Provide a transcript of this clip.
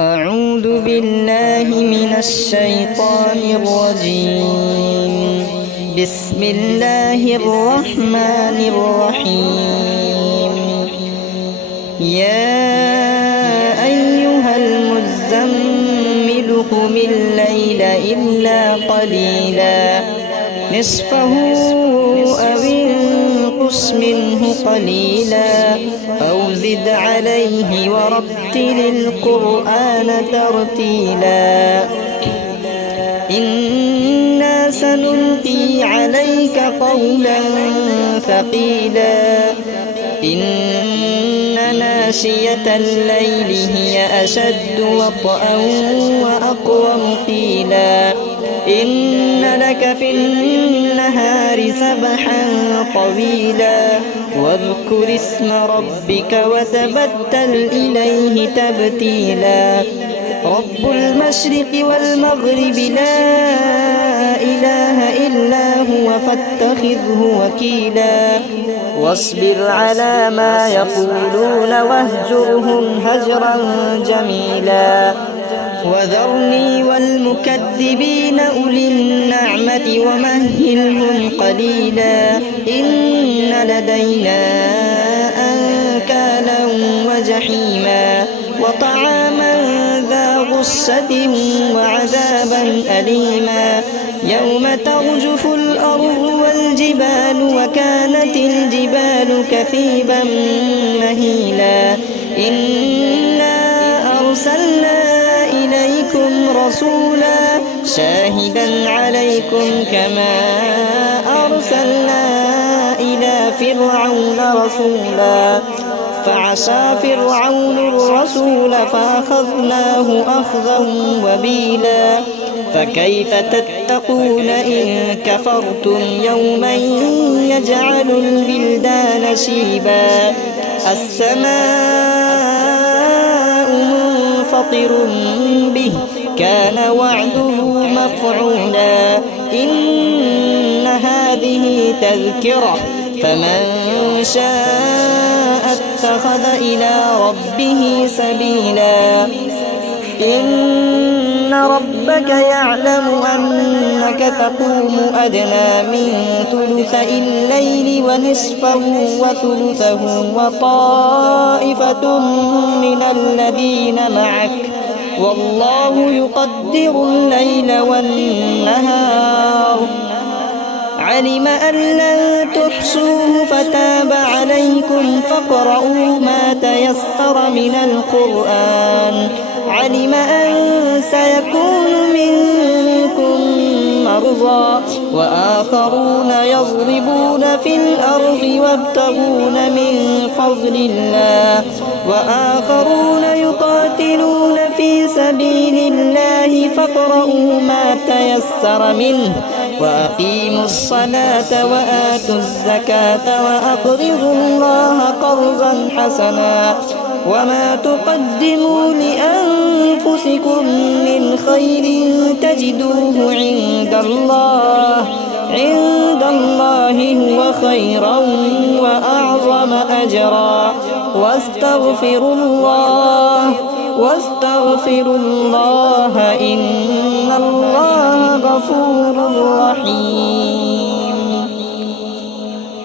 أعوذ بالله من الشيطان الرجيم. بسم الله الرحمن الرحيم. يا أيها المزمل قم الليل إلا قليلا نصفه أو انقص منه قليلا أو زد عليه ورتل القرآن ترتيلا. إنا سنلقي عليك قولا ثقيلا. إن ناشية الليل هي أشد وطئا وأقوم قيلا. إن لك في النهار سبحا طويلا. واذكر اسم ربك وتبتل إليه تبتيلا. رب المشرق والمغرب لا إله إلا هو فاتخذه وكيلا. واصبر على ما يقولون واهجرهم هجرا جميلا. وذرني والمكذبين أولي النعمة ومهلهم قليلا. إن لدينا أنكالا وجحيما وطعاما ذا غصة وعذابا أليما. يوم ترجف الأرض والجبال وكانت الجبال كثيبا مهيلا. إنا أرسلنا إليكم رسولا شاهدا عليكم كما أرسلنا إلى فرعون رسولا. فعصى فرعون الرسول فأخذناه أخذا وبيلا. فكيف تتقون إن كفرتم يوما يجعل البلدان شيبا. السماء منفطر به كان وعده مفعولا. إن هذه تذكرة فمن شاء اتخذ إلى ربه سبيلا. إن ربك يعلم أنك تقوم أدنى من ثلثي الليل ونصفه وثلثه وطائفة من الذين معك والله يقدر الليل والنهار. علم أن لن تحصوه فتاب عليكم فاقرؤوا ما تيسر من القرآن. علم أن سيكون منكم مرضى وآخرون يضربون في الأرض يبتغون من فضل الله وآخرون يقاتلون في سبيل الله فاقرؤوا ما تيسر منه. وأقيموا الصلاة وآتوا الزكاة وأقرضوا الله قرضا حسنا. وما تقدموا لأنفسكم من خير تجدوه عند الله هو خيرا وأعظم أجرا. واستغفروا الله إن الله غفور رحيم.